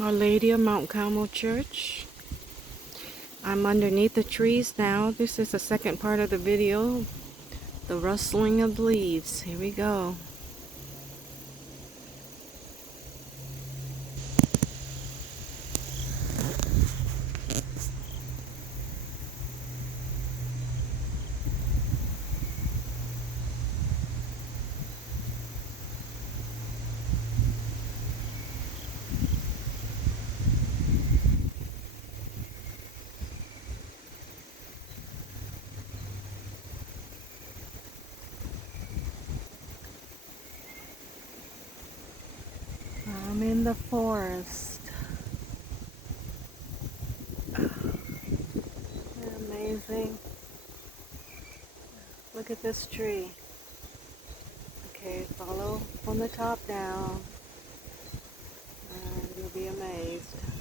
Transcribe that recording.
Our Lady of Mount Carmel Church. I'm underneath the trees now. This is the second part of the video. The rustling of leaves. Here we go. I'm in the forest. Amazing. Look at this tree. Okay, follow from the top down and you'll be amazed.